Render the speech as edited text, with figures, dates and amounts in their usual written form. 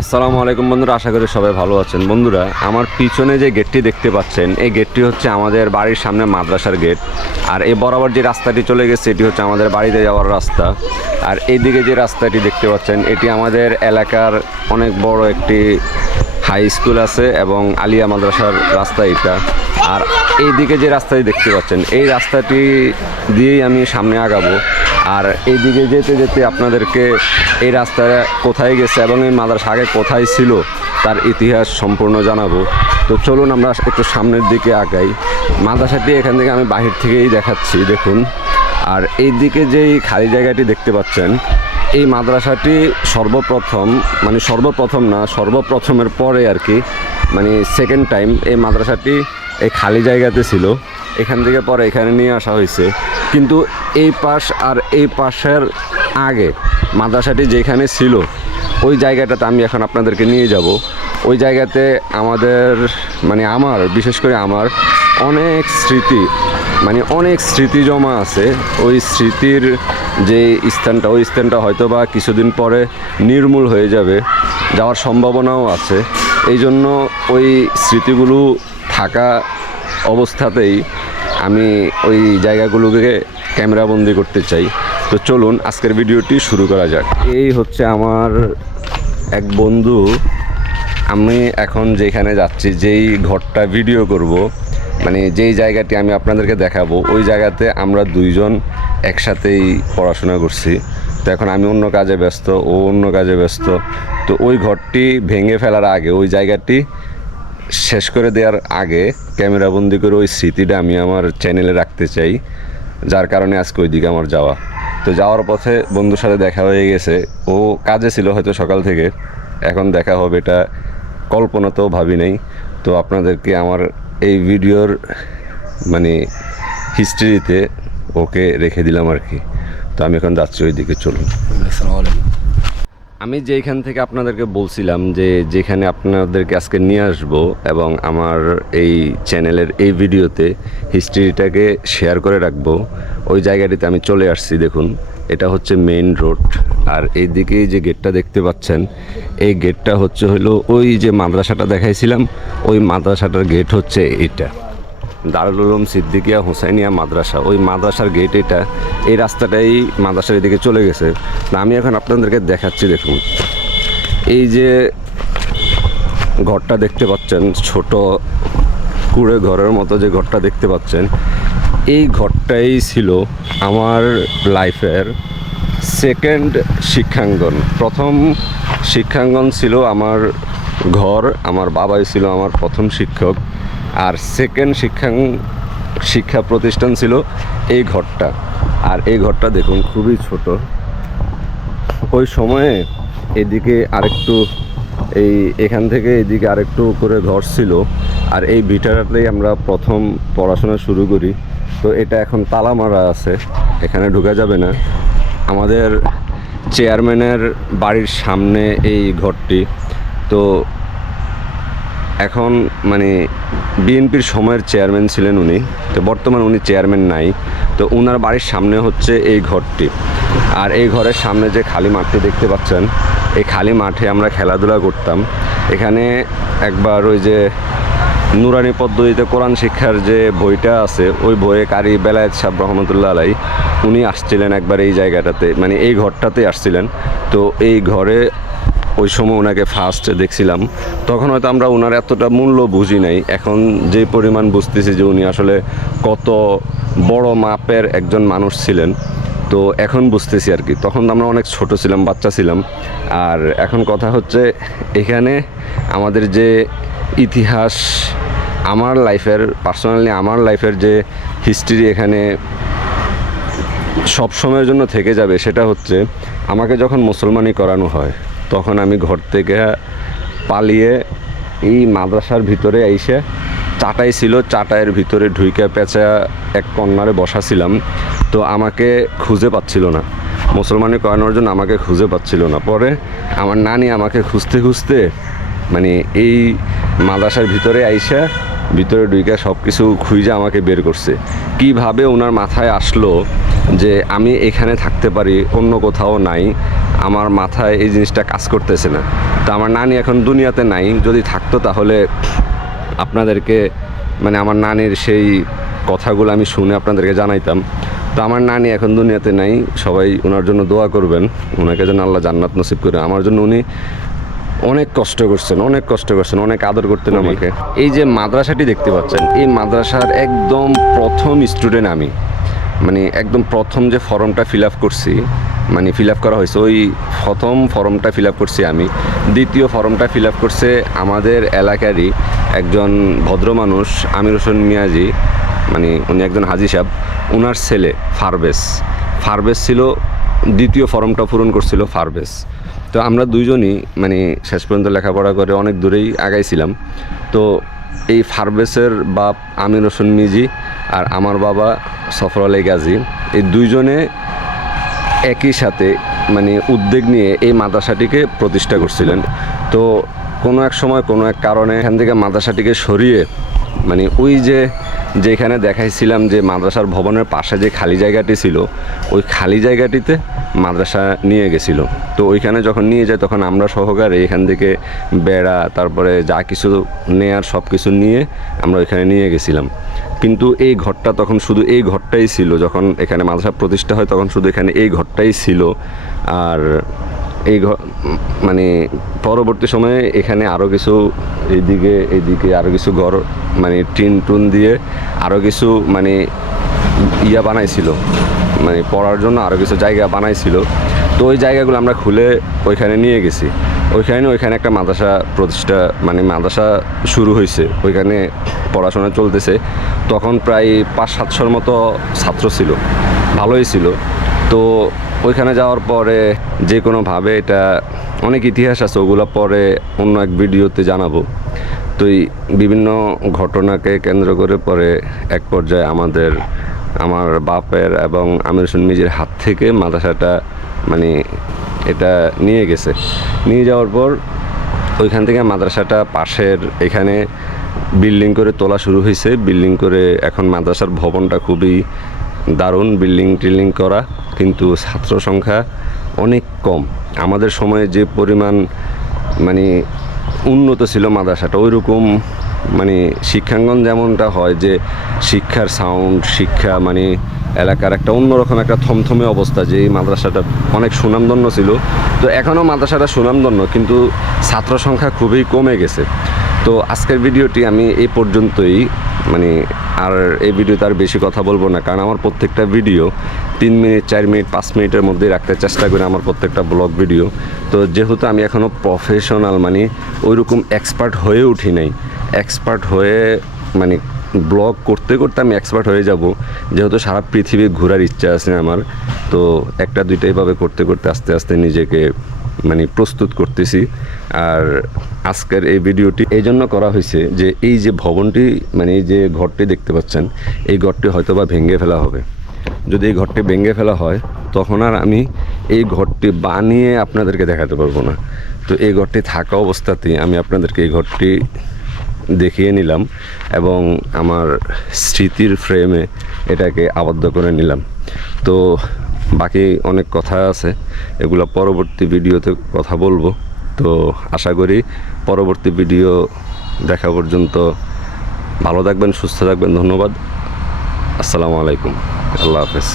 আসসালামু আলাইকুম বন্ধুরা, আশা করি সবাই ভালো আছেন। বন্ধুরা, আমার পিছনে যে গেটটি দেখতে পাচ্ছেন, এই গেটটি হচ্ছে আমাদের বাড়ির সামনে মাদ্রাসার গেট। আর এই বরাবর যে রাস্তাটি চলে গেছে এটি হচ্ছে আমাদের বাড়িতে যাওয়ার রাস্তা। আর এইদিকে যে রাস্তাটি দেখতে পাচ্ছেন এটি আমাদের এলাকার অনেক বড় একটি হাই স্কুল আছে এবং আলিয়া মাদ্রাসার রাস্তা এটা। আর এইদিকে যে রাস্তাটি দেখতে পাচ্ছেন এই রাস্তাটি দিয়েই আমি সামনে আগাবো। আর এইদিকে যেতে যেতে আপনাদেরকে এই রাস্তা কোথায় গেছে এবং এই মাদ্রাসা আগে কোথায় ছিল তার ইতিহাস সম্পূর্ণ জানাবো। তো চলুন আমরা একটু সামনের দিকে আগাই। মাদ্রাসাটি এখান থেকে আমি বাহির থেকেই দেখাচ্ছি, দেখুন। আর এই দিকে যেই খালি জায়গাটি দেখতে পাচ্ছেন, এই মাদ্রাসাটি সর্বপ্রথমের পরে আর কি, মানে সেকেন্ড টাইম এই মাদ্রাসাটি এই খালি জায়গাতে ছিল। এখান থেকে পরে এখানে নিয়ে আসা হয়েছে। কিন্তু এই পাশ আর এই পাশের আগে মাদ্রাসাটি যেখানে ছিল ওই জায়গাটাতে আমি এখন আপনাদেরকে নিয়ে যাব। ওই জায়গাতে বিশেষ করে আমার অনেক স্মৃতি জমা আছে। ওই স্মৃতির যে ওই স্থানটা হয়তো বা কিছুদিন পরে নির্মূল হয়ে যাওয়ার সম্ভাবনাও আছে। এই জন্য ওই স্মৃতিগুলো থাকা অবস্থাতেই আমি ওই জায়গাগুলোকে ক্যামেরাবন্দি করতে চাই। তো চলুন আজকের ভিডিওটি শুরু করা যাক। এই হচ্ছে আমার এক বন্ধু। আমি এখন যেখানে যাচ্ছি, যেই ঘরটা ভিডিও করব, মানে যেই জায়গাটি আমি আপনাদেরকে দেখাবো, ওই জায়গাতে আমরা দুইজন একসাথেই পড়াশোনা করছি। তো এখন আমি অন্য কাজে ব্যস্ত, ও অন্য কাজে ব্যস্ত। তো ওই ঘরটি ভেঙে ফেলার আগে, ওই জায়গাটি শেষ করে দেওয়ার আগে ক্যামেরাবন্দি করে ওই স্মৃতিটা আমি আমার চ্যানেলে রাখতে চাই, যার কারণে আজকে ওই দিকে আমার যাওয়া। তো যাওয়ার পথে বন্ধুর সাথে দেখা হয়ে গেছে। ও কাজে ছিল হয়তো সকাল থেকে, এখন দেখা হবে এটা কল্পনাতেও ভাবি নাই। তো আপনাদেরকে আমার এই ভিডিওর হিস্ট্রিতে ওকে রেখে দিলাম আর কি। তো আমি এখন যাচ্ছি ওই দিকে, চলুন। আমি যেখান থেকে আপনাদেরকে বলছিলাম যে যেখানে আপনাদেরকে আজকে নিয়ে আসবো এবং আমার এই চ্যানেলের এই ভিডিওতে হিস্ট্রিটাকে শেয়ার করে রাখবো, ওই জায়গাটিতে আমি চলে আসছি। দেখুন, এটা হচ্ছে মেইন রোড। আর এই দিকেই যে গেটটা দেখতে পাচ্ছেন, এই গেটটা হলো ওই যে মাদ্রাসাটা দেখাইছিলাম, ওই মাদ্রাসাটার গেট হচ্ছে এটা, দারুল উলুম সিদ্দিকিয়া হুসাইনিয়া মাদ্রাসা। ওই মাদ্রাসার গেট এটা। এই রাস্তাটাই মাদ্রাসার এদিকে চলে গেছে। না, আমি এখন আপনাদেরকে দেখাচ্ছি। দেখুন, এই যে ঘরটা দেখতে পাচ্ছেন, ছোট কুড়ে ঘরের মতো যে ঘরটা দেখতে পাচ্ছেন, এই ঘরটাই ছিল আমার লাইফের সেকেন্ড শিক্ষাঙ্গন। প্রথম শিক্ষাঙ্গন ছিল আমার ঘর, আমার বাবাই ছিল আমার প্রথম শিক্ষক। আর সেকেন্ড শিক্ষা প্রতিষ্ঠান ছিল এই ঘরটা। আর এই ঘরটা দেখুন, খুবই ছোট। ওই সময়ে এদিকে এখান থেকে এদিকে আরেকটু করে ঘর ছিল। আর এই ভিটাটাতেই আমরা প্রথম পড়াশোনা শুরু করি। তো এটা এখন তালা মারা আছে, এখানে ঢোকা যাবে না। আমাদের চেয়ারম্যানের বাড়ির সামনে এই ঘরটি। তো এখন বিএনপির সময়ের চেয়ারম্যান ছিলেন উনি। তো বর্তমানে উনি চেয়ারম্যান নাই। তো ওনার বাড়ির সামনে হচ্ছে এই ঘরটি। আর এই ঘরের সামনে যে খালি মাঠটি দেখতে পাচ্ছেন, এই খালি মাঠে আমরা খেলাধুলা করতাম। এখানে একবার ওই যে নুরানি পদ্ধতিতে কোরআন শিক্ষার যে বইটা আছে, ওই বইয়ে কারি বেলায়েত সাহেব রহমতুল্লাহ আলাই উনি আসছিলেন একবার এই জায়গাটাতে, এই ঘরটাতে আসছিলেন। তো এই ঘরে ওই সময় ওনাকে ফার্স্ট দেখছিলাম। তখন হয়তো আমরা ওনার এতটা মূল্য বুঝি নাই। এখন যে পরিমাণ বুঝতেছি যে উনি আসলে কত বড় মাপের একজন মানুষ ছিলেন, তো এখন বুঝতেছি আর কি। তখন আমরা অনেক ছোট ছিলাম, বাচ্চা ছিলাম। আর এখন কথা হচ্ছে, এখানে আমাদের যে ইতিহাস, পার্সোনালি আমার লাইফের যে হিস্ট্রি এখানে সব সময়ের জন্য থেকে যাবে। সেটা হচ্ছে, আমাকে যখন মুসলমানি করানো হয়, তখন আমি ঘর থেকে পালিয়ে এই মাদ্রাসার ভিতরে এসে চাটাই ছিল, চাটাইয়ের ভিতরে ঢুইকা পেঁচা এক কর্নারে বসাছিলাম। তো আমাকে খুঁজে পাচ্ছিল না, মুসলমানি করানোর জন্য আমাকে খুঁজে পাচ্ছিল না। পরে আমার নানি আমাকে খুঁজতে খুঁজতে এই মাদ্রাসার ভিতরে আইসা ভিতরে ঢুইকা সব কিছু খুঁজে আমাকে বের করছে। কিভাবে ওনার মাথায় আসলো যে আমি এখানে থাকতে পারি, অন্য কোথাও নাই, আমার মাথায় এই জিনিসটা কাজ করতেছে না। তো আমার নানি এখন দুনিয়াতে নাই, যদি থাকতো তাহলে আপনাদেরকে মানে আমার নানির সেই কথাগুলো আমি শুনে আপনাদেরকে জানাইতাম। তো আমার নানি এখন দুনিয়াতে নাই, সবাই ওনার জন্য দোয়া করবেন, ওনাকে যেন আল্লাহ জান্নাত নসিব করে। আমার জন্য উনি অনেক কষ্ট করছেন, অনেক কষ্ট করছেন, অনেক আদর করতেন আমাকে। এই যে মাদ্রাসাটি দেখতে পাচ্ছেন, এই মাদ্রাসার একদম প্রথম স্টুডেন্ট আমি, মানে একদম প্রথম যে ফর্মটা ফিল আপ করছি, মানে ফিল আপ করা হয়েছে, ওই প্রথম ফর্মটা ফিল আপ করছি আমি। দ্বিতীয় ফর্মটা ফিল আপ করছে আমাদের এলাকারই একজন ভদ্র মানুষ, আমির হোসেন মিয়াজি, মানে উনি একজন হাজি সাহেব, ওনার ছেলে ফারবেজ ছিল দ্বিতীয় ফর্মটা পূরণ করছিল ফারবেজ। তো আমরা দুইজনই মানে শেষ পর্যন্ত লেখাপড়া করে অনেক দূরেই আগাইছিলাম। তো এই ফারবেসের বাপ আমির হোসেন মিজি আর আমার বাবা সফর আলী গাজী, এই দুইজনে একই সাথে মানে উদ্যোগ নিয়ে এই মাদ্রাসাটিকে প্রতিষ্ঠা করছিলেন। তো কোনো এক সময় কোনো এক কারণে এখান থেকে মাদ্রাসাটিকে সরিয়ে মানে ওই যেখানে দেখাইছিলাম যে মাদ্রাসার ভবনের পাশে যে খালি জায়গাটি ছিল, ওই খালি জায়গাটিতে মাদ্রাসা নিয়ে গেছিলো। তো ওইখানে যখন নিয়ে যায় তখন আমরা সহকারে এখান থেকে বেড়া তারপরে যা কিছু নেয়ার সব কিছু নিয়ে আমরা ওইখানে নিয়ে গেছিলাম। কিন্তু এই ঘরটা তখন শুধু এই ঘরটাই ছিল, যখন এখানে মাদ্রাসা প্রতিষ্ঠা হয় তখন শুধু এখানে এই ঘরটাই ছিল। আর এই ঘর মানে পরবর্তী সময়ে এখানে আরও কিছু এইদিকে আরও কিছু ঘর মানে টিন টুন দিয়ে আরও কিছু মানে বানাইছিল, মানে পড়ার জন্য আরও কিছু জায়গা বানাইছিল। তো ওই জায়গাগুলো আমরা খুলে ওইখানে নিয়ে গেছি। ওইখানে একটা মাদ্রাসা প্রতিষ্ঠা মানে মাদ্রাসা শুরু হয়েছে, ওইখানে পড়াশোনা চলতেছে। তখন প্রায় 500-700 মতো ছাত্র ছিল, ভালোই ছিল। তো ওইখানে যাওয়ার পরে যে কোনোভাবে এটা অনেক ইতিহাস আছে, ওগুলো পরে অন্য এক ভিডিওতে জানাবো। তো এই বিভিন্ন ঘটনাকে কেন্দ্র করে পরে এক পর্যায়ে আমার বাপের এবং আমির হোসেন মিজির হাত থেকে মাদ্রাসাটা মানে এটা নিয়ে যাওয়ার পর ওইখান থেকে মাদ্রাসাটা পাশের এখানে বিল্ডিং করে তোলা শুরু হয়েছে। বিল্ডিং করে এখন মাদ্রাসার ভবনটা খুবই দারুণ, বিল্ডিং করা, কিন্তু ছাত্র সংখ্যা অনেক কম। আমাদের সময়ে যে পরিমাণ মানে উন্নত ছিল মাদ্রাসাটা, ওইরকম মানে শিক্ষাঙ্গন যেমনটা হয় যে শিক্ষার সাউন্ড, শিক্ষা মানে এলাকার একটা অন্যরকম একটা থমথমে অবস্থা, যে এই মাদ্রাসাটা অনেক সুনামধন্য ছিল। তো এখনও মাদ্রাসাটা সুনামধন্য, কিন্তু ছাত্র সংখ্যা খুবই কমে গেছে। তো আজকের ভিডিওটি আমি এই পর্যন্তই, মানে আর এই ভিডিওতে আর বেশি কথা বলবো না, কারণ আমার প্রত্যেকটা ভিডিও 3 মিনিট 4 মিনিট 5 মিনিটের মধ্যেই রাখতে চেষ্টা করি আমার প্রত্যেকটা ব্লগ ভিডিও। তো যেহেতু আমি এখনও প্রফেশনাল মানে ওইরকম এক্সপার্ট হয়ে উঠি নাই, এক্সপার্ট হয়ে মানে ব্লগ করতে করতে আমি এক্সপার্ট হয়ে যাব, যেহেতু সারা পৃথিবী ঘোরার ইচ্ছা আছে আমার। তো একটা দুইটা এইভাবে করতে করতে আস্তে আস্তে নিজেকে মানে প্রস্তুত করতেছি। আর আজকের এই ভিডিওটি এই জন্য করা হয়েছে যে এই যে ভবনটি মানে এই যে ঘরটি দেখতে পাচ্ছেন, এই ঘরটি হয়তো বা ভেঙে ফেলা হবে। যদি এই ঘরটি ভেঙে ফেলা হয় তখন আর আমি এই ঘরটি বানিয়ে আপনাদেরকে দেখাতে পারবো না। তো এই ঘরটি থাকা অবস্থাতেই আমি আপনাদেরকে এই ঘরটি দেখিয়ে নিলাম এবং আমার স্মৃতির ফ্রেমে এটাকে আবদ্ধ করে নিলাম। তো বাকি অনেক কথা আছে, এগুলো পরবর্তী ভিডিওতে কথা বলবো। তো আশা করি পরবর্তী ভিডিও দেখা পর্যন্ত ভালো থাকবেন, সুস্থ থাকবেন। ধন্যবাদ। আসসালামু আলাইকুম, আল্লাহ হাফেজ।